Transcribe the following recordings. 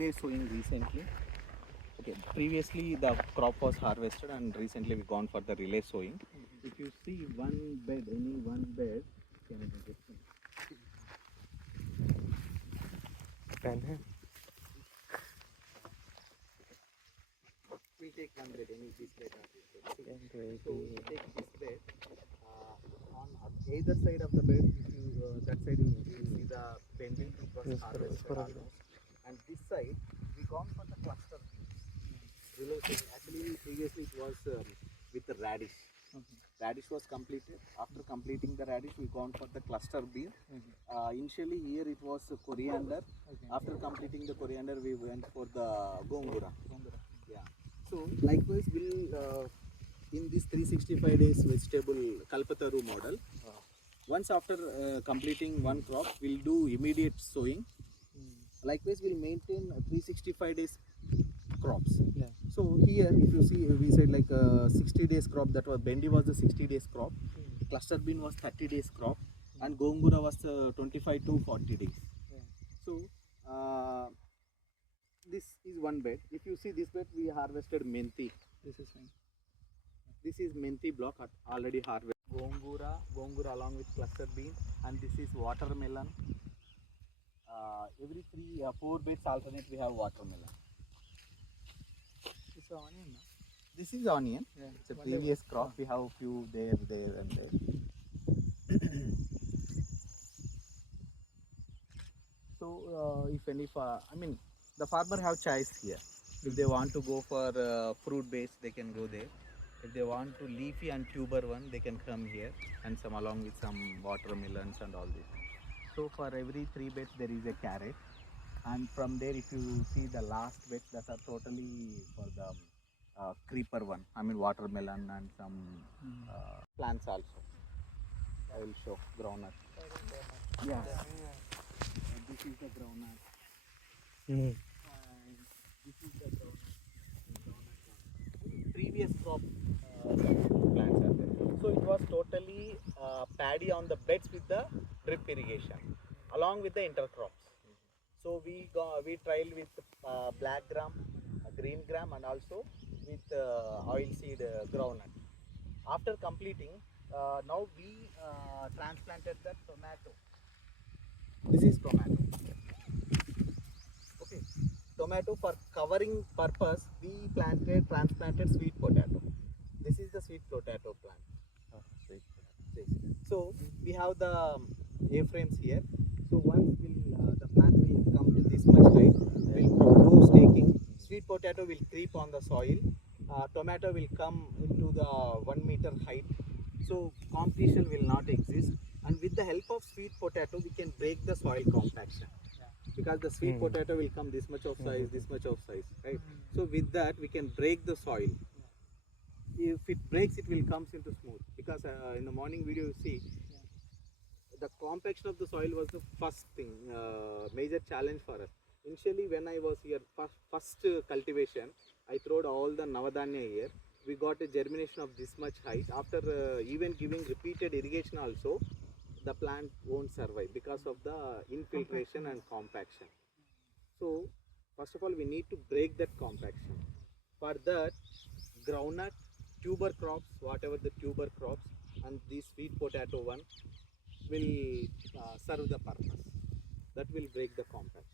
relay sowing recently. Okay, previously the crop was harvested and recently we gone for the relay sowing. If you see one bed, any one bed, can I get some? We take one bed, any this bed or this bed. So we take this bed. On either side of the bed, if you that side you see the pendant it was harvested almost, and this side we gone for the cluster beans. Actually, previously it was with the radish. Radish was completed. After completing the radish, we gone for the cluster bean. Initially here it was coriander. After completing the coriander, we went for the gongura. Yeah. So likewise, we'll in this 365 days vegetable kalpataru model. Once after completing one crop, we'll do immediate sowing. Likewise, we'll maintain 365 days crops. So here, if you see, we said like 60 days crop. That was bendi was the 60 days crop. Cluster bean was 30 days crop, and gongura was 25 to 40 days. So this is one bed. If you see this bed, we harvested menti. This is menti block already harvested. Gongura along with cluster bean, and this is watermelon. Every 4 beds alternate we have watermelon. This is onion. No? This is onion. Yeah. It's a previous crop. We have few there, and there. So if any, I mean, the farmer have choice here. If they want to go for fruit based, they can go there. If they want to leafy and tuber one, they can come here and some along with some watermelons and all this. So for every 3 beds there is a carrot, and from there if you see the last beds that are totally for the creeper one. I mean watermelon and some plants also. I will show groundnut. Yeah. This is the groundnut. And this is the groundnut one. Previous crop plants are there. So it was totally paddy on the beds with the drip irrigation along with the intercrops. So we tried with black gram, green gram, and also with oilseed groundnut. After completing, now we transplanted the tomato. This is tomato. Okay, tomato for covering purpose we transplanted sweet potato. This is the sweet potato plant. Sweet potato. So we have the A-frames here. So once the plant will come to this much height, we'll do staking. Sweet potato will creep on the soil. Tomato will come into the 1 meter height. So competition will not exist. And with the help of sweet potato, we can break the soil compaction. Because the sweet potato will come this much of size, right? So with that, we can break the soil. If it breaks, it will come into smooth. Because in the morning video, you see, the compaction of the soil was the first thing, major challenge for us. Initially, when I was here, first cultivation, I throwed all the Navadanya here. We got a germination of this much height. After even giving repeated irrigation also, the plant won't survive because of the infiltration and compaction. So, first of all, we need to break that compaction. For that, groundnut, tuber crops, whatever the tuber crops, and this sweet potato one will serve the purpose. That will break the compaction.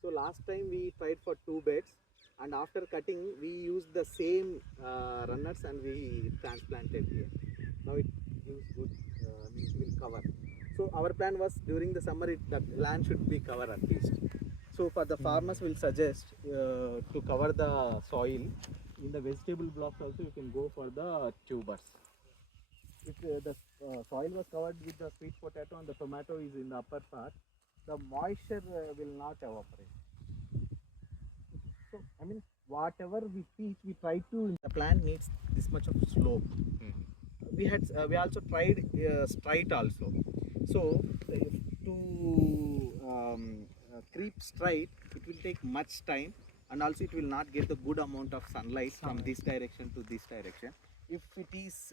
So last time we tried for 2 beds, and after cutting we used the same runners and we transplanted here. Now it gives good, it will cover. So our plan was during the summer the land should be covered at least. So for the farmers will suggest to cover the soil. In the vegetable blocks also you can go for the tubers. If the soil was covered with the sweet potato and the tomato is in the upper part, the moisture will not evaporate. So, I mean, whatever we teach, we try to. The plant needs this much of slope. We also tried straight also. So, to creep straight, it will take much time, and also it will not get the good amount of sunlight from this direction to this direction. If it is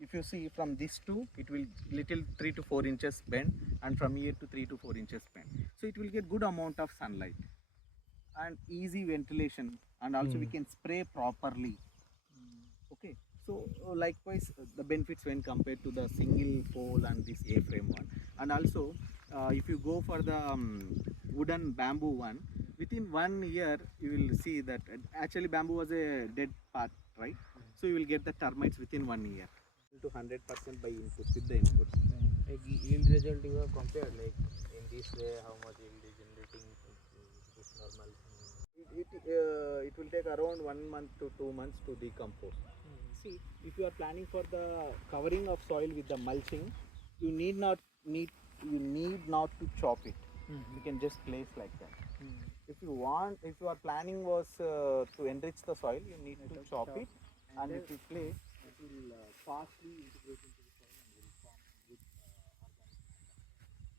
if you see from this to, it will little 3 to 4 inches bend, and from here to 3 to 4 inches bend. So it will get good amount of sunlight. and easy ventilation, and also we can spray properly. Okay, so likewise the benefits when compared to the single pole and this A-frame one. And also if you go for the wooden bamboo one, within 1 year you will see that actually bamboo was a dead part, right? So you will get the termites within 1 year to 100% by inputs with the inputs. Like yield result you have compared, like in this way how much yield is generating this normal. It will take around 1 month to 2 months to decompose. See, if you are planning for the covering of soil with the mulching, you need not to chop it. You can just place like that. If you are planning was to enrich the soil, you need to chop it, and if you place, it will fastly integrate into the soil and will form good organic matter.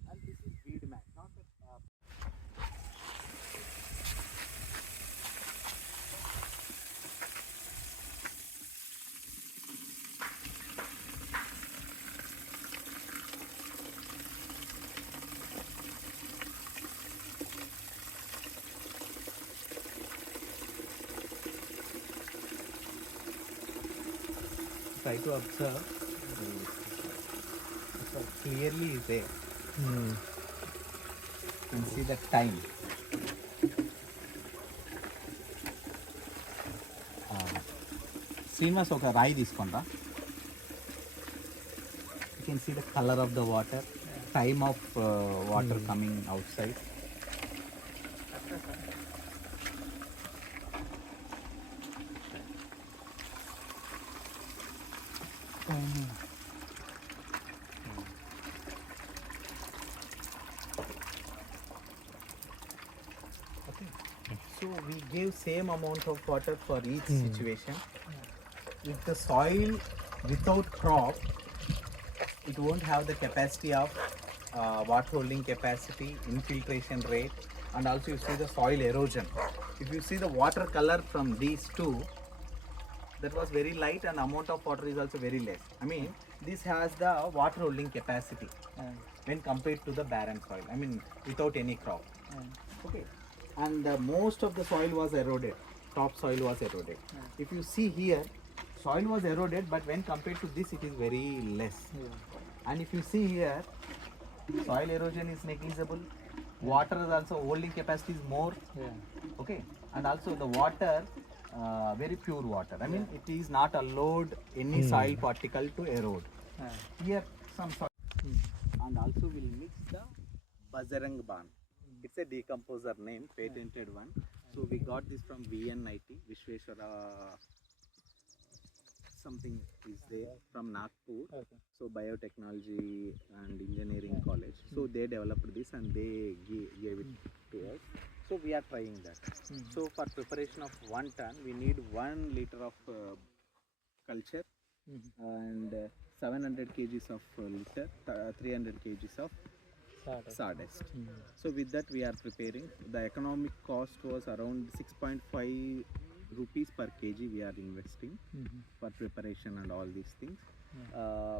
And this is weed mat, not the try to observe. So clearly is there. You can see the time. Srinivas oka rai తీసుకుంటా. You can see the color of the water, time of water coming outside. So we gave same amount of water for each situation. If the soil without crop, it won't have the capacity of water holding capacity, infiltration rate, and also you see the soil erosion. If you see the water color from these two, that was very light and amount of water is also very less. I mean, this has the water holding capacity when compared to the barren soil. I mean, without any crop. Okay, and most of the soil was eroded. Top soil was eroded. If you see here, soil was eroded, but when compared to this, it is very less. And if you see here, soil erosion is negligible. Water is also holding capacity is more. Okay, and also the water, very pure water. I mean, it is not allowed any soil particle to erode. Here, some soil, and also we'll mix the Bajrang Ban. It's a decomposer name, patented one. So we got this from VNIT, Vishweshwara something is there from Nagpur. So biotechnology and engineering college. So they developed this and they gave it to us. So we are trying that. So for preparation of 1 ton, we need 1 liter of culture and 700 kgs of litter, 300 kgs of sawdust. So with that we are preparing. The economic cost was around 6.5 rupees per kg we are investing for preparation and all these things.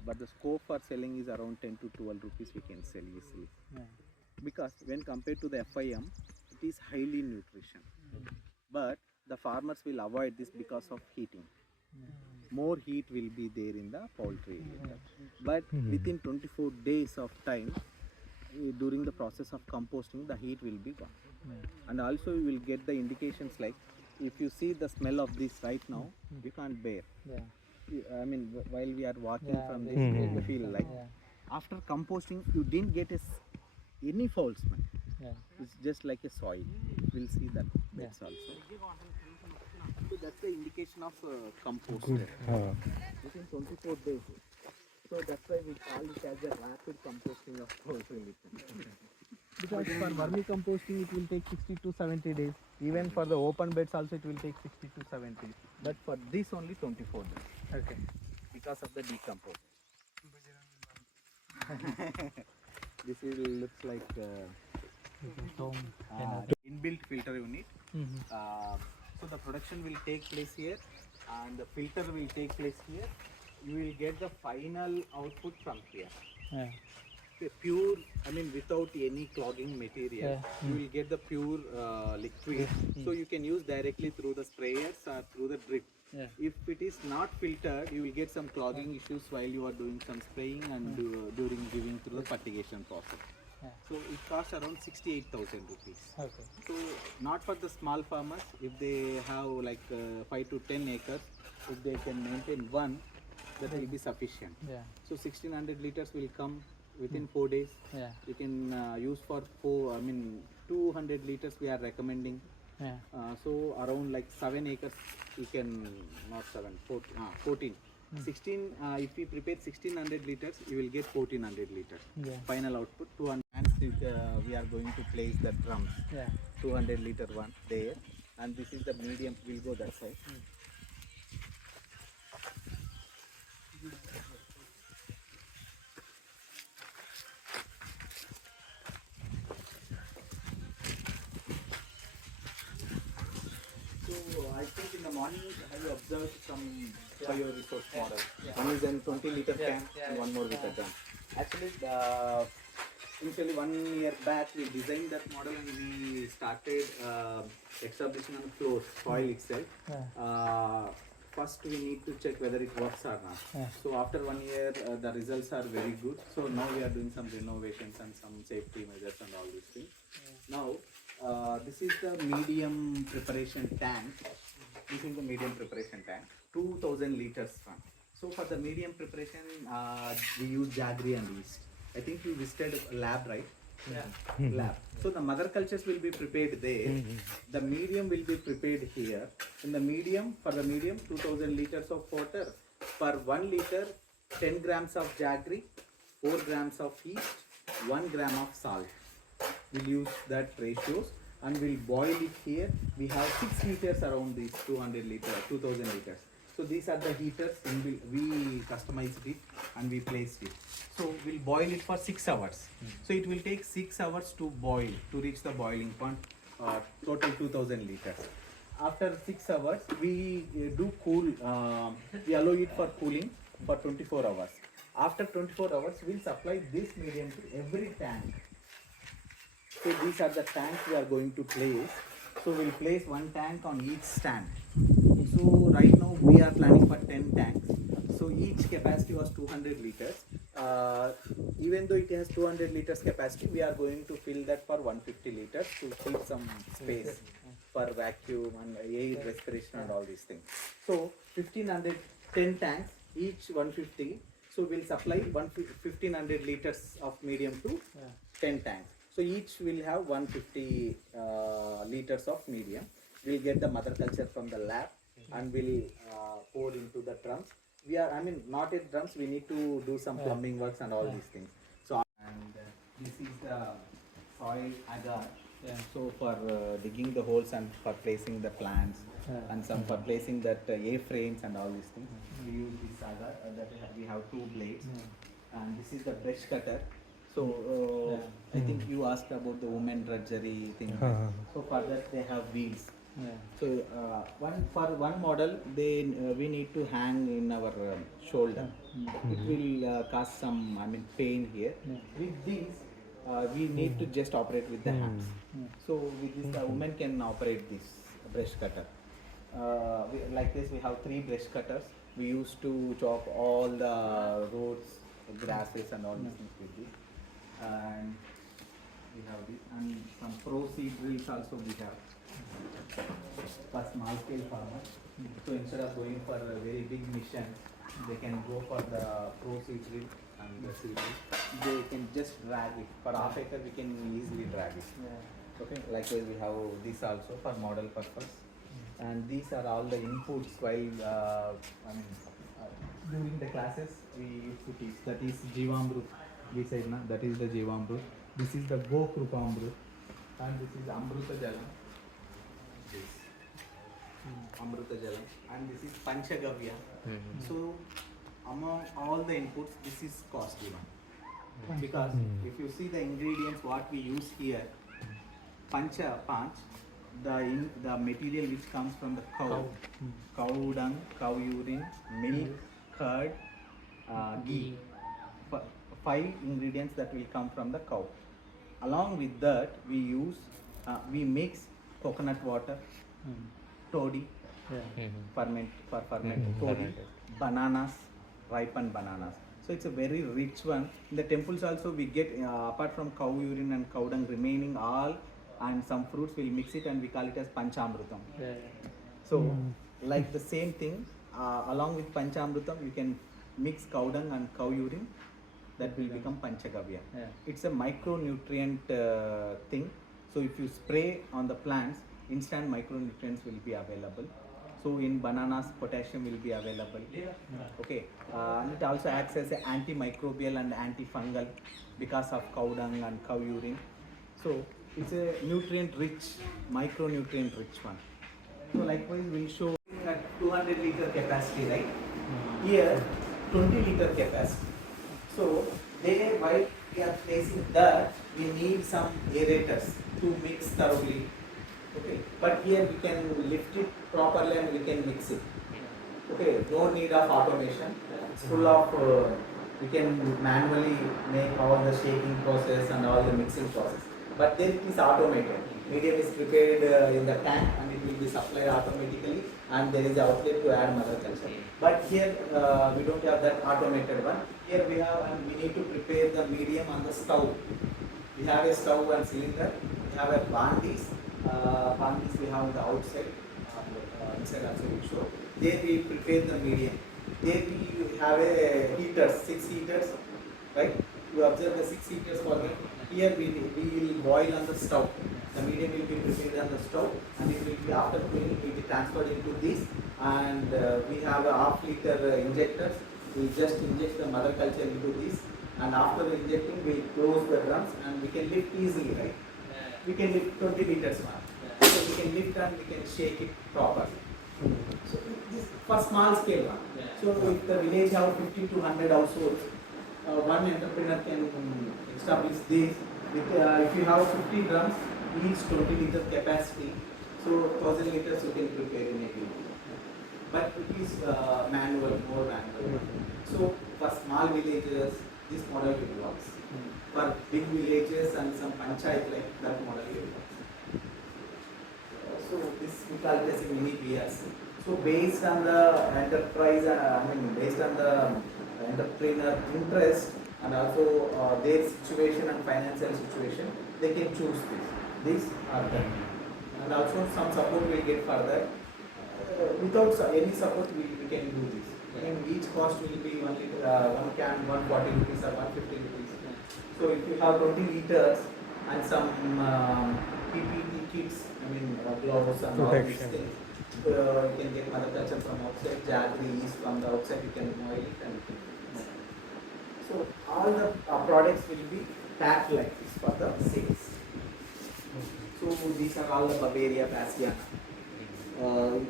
But the scope for selling is around 10 to 12 rupees we can sell easily. Because when compared to the FIM, it is highly nutrition. But the farmers will avoid this because of heating. More heat will be there in the poultry. But within 24 days of time, during the process of composting, the heat will be gone. And also you will get the indications like, if you see the smell of this right now, you can't bear. I mean, while we are walking from this, you feel like after composting, you didn't get any foul smell. It's just like a soil. We'll see that beds also. So that's the indication of compost. Within 24 days. So that's why we call it as a rapid composting of poultry litter. Because for vermicomposting it will take 60 to 70 days. Even for the open beds also it will take 60 to 70. But for this only 24 days. Okay. Because of the decomposing. This looks like inbuilt filter unit. So the production will take place here and the filter will take place here. You will get the final output from here. pure, I mean without any clogging material. You will get the pure liquid. So you can use directly through the sprayers or through the drip. If it is not filtered, you will get some clogging issues while you are doing some spraying and during giving through the fertigation process. So it costs around 68,000 rupees. Okay. So not for the small farmers, if they have like 5 to 10 acres, if they can maintain one, that will be sufficient. Yeah. So 1600 liters will come within 4 days. Yeah. You can use for 4, I mean 200 liters we are recommending. Yeah. So around like 7 acres you can, not 7, 14. 14. 16, if we prepare 1600 liters, you will get 1400 liters. Yeah. Final output 200. And we are going to place the drums. Yeah. 200 liter one there, and this is the medium. We'll go that side. So I think in the morning have you observed some bio-resource model? One is in 20 liter can and one more with a drum. Actually, initially 1 year back we designed that model and we started establishing on the floor, soil itself. First we need to check whether it works or not. So after 1 year the results are very good. So now we are doing some renovations and some safety measures and all these things. Now this is the medium preparation tank. This is the medium preparation tank, 2000 liters one. So for the medium preparation, we use jaggery and yeast. I think you visited a lab, right? Yeah. Lab. So the mother cultures will be prepared there. The medium will be prepared here. In the medium, for the medium, 2000 liters of water. Per 1 liter, 10 grams of jaggery, 4 grams of yeast, 1 gram of salt. We'll use that ratios and we'll boil it here. We have 6 meters around these 200 liters, 2000 liters. So these are the heaters, we customized it and we placed it. So we'll boil it for 6 hours. So it will take 6 hours to boil, to reach the boiling point, total 2000 liters. After 6 hours, we do cool, we allow it for cooling for 24 hours. After 24 hours, we'll supply this medium to every tank. So these are the tanks we are going to place. So we'll place 1 tank on each stand. So right now we are planning for 10 tanks. So each capacity was 200 liters. Even though it has 200 liters capacity, we are going to fill that for 150 liters to keep some space for vacuum and air respiration and all these things. So 1500, 10 tanks, each 150. So we'll supply 1500 liters of medium to 10 tanks. So each will have 150 liters of medium. We'll get the mother culture from the lab and we'll pour into the drums. We are, I mean, not in drums, we need to do some plumbing works and all these things. So, and this is the soil agar. So for digging the holes and for placing the plants and some for placing that A-frames and all these things, we use this agar. That we have 2 blades, and this is the brush cutter. So I think you asked about the women drudgery thing. So for that they have wheels. So for one model, we need to hang in our shoulder. It will cause some, I mean, pain here. With these, we need to just operate with the hands. So with this, the woman can operate this brush cutter. Like this, we have 3 brush cutters. We used to chop all the roads, grasses, and all these things with this. And we have this, and some pro seed drills also we have for small scale farmers. So instead of going for a very big mission, they can go for the pro seed drill and the seed drill. They can just drag it. For half acre we can easily drag it. Okay. Likewise we have this also for model purpose. And these are all the inputs while during the classes we used to teach. That is Jivamrut. We said na, that is the Jivamrut. This is the Gokrupamrut, and this is Amruta Jalam. This Amruta Jalam, and this is Panchagavya. So among all the inputs, this is costly one, because if you see the ingredients what we use here, panch, the material which comes from the cow, cow dung, cow urine, milk, curd, ghee. 5 ingredients that will come from the cow. Along with that, we mix coconut water, toddy, fermented toddy, bananas, ripened bananas. So it's a very rich one. In the temples also we get, apart from cow urine and cow dung remaining all, and some fruits, we'll mix it and we call it as panchamrutam. So like the same thing, along with panchamrutam, you can mix cow dung and cow urine, that will become panchagavya. It's a micronutrient thing. So if you spray on the plants, instant micronutrients will be available. So in bananas, potassium will be available. Okay, and it also acts as an antimicrobial and antifungal because of cow dung and cow urine. So it's a nutrient rich, micronutrient rich one. So likewise we'll show at 200 liter capacity, right? Here 20 liter capacity. So there, while we are placing that, we need some aerators to mix thoroughly. Okay, but here we can lift it properly and we can mix it. Okay, no need of automation. It's full of, we can manually make all the shaking process and all the mixing process. But then it is automated. Medium is prepared in the tank and it will be supplied automatically, and there is an outlet to add mother culture. But here we don't have that automated one. Here we have, and we need to prepare the medium on the stove. We have a stove and cylinder. We have a bandis. Bandis we have on the outside. Inside also we show. There we prepare the medium. There we have a heaters, 6 heaters, right? You observe the 6 heaters for them. Here we will boil on the stove. The medium will be prepared on the stove, and it will be, after cooling, it will be transferred into this. And we have a half liter injectors. We just inject the mother culture into this, and after injecting, we close the drums, and we can lift easily, right? We can lift 20 liters one. So we can lift and we can shake it properly. So this for small scale one. So if the village have 50 to 100 households, one entrepreneur can establish this. If you have 50 drums, each 20 liter capacity, so 1000 liters you can prepare in a day. But it is manual, more manual. So for small villages, this model will work. For big villages and some panchayat, like that model will work. So this we call it as a mini BRC. So based on the enterprise, based on the entrepreneur interest and also their situation and financial situation, they can choose this. These are done. And also some support will get further. Without any support, we can do this. And each cost will be 1 liter, 1 can, 140 rupees or 150 rupees. So if you have 20 liters and some PPE kits, gloves and all these things, you can get mother culture from outside, jaggery is from the outside, you can boil it and you can do it. So all the products will be packed like this for the sales. So these are all the Bavaria Bastiana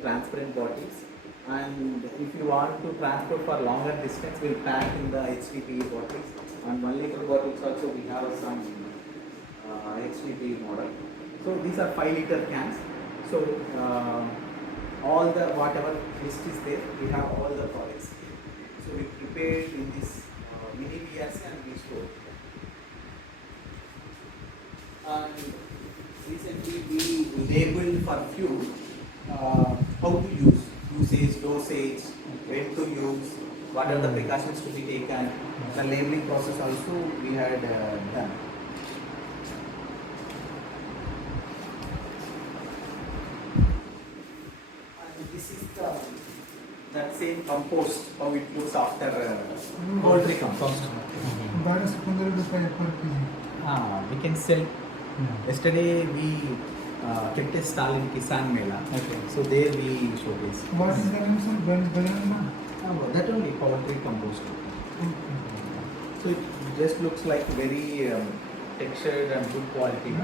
transparent bottles, and if you want to transport for longer distance, we'll pack in the HDPE bottles, and 1 liter bottles also we have some HDPE model. So these are 5 liter cans. So all the whatever list is there, we have all the products. So we prepared in this mini BRC and we store. And recently we labeled for fuel how to use, usage, dosage, when to use, what are the precautions to be taken. The labeling process also we had done. And this is that same compost, how it looks after poultry compost. We can sell. Yesterday we kept a stall in Kisan Mela. Okay. So there we showcase. What is the name, sir? That only poultry compost. So it just looks like very textured and good quality.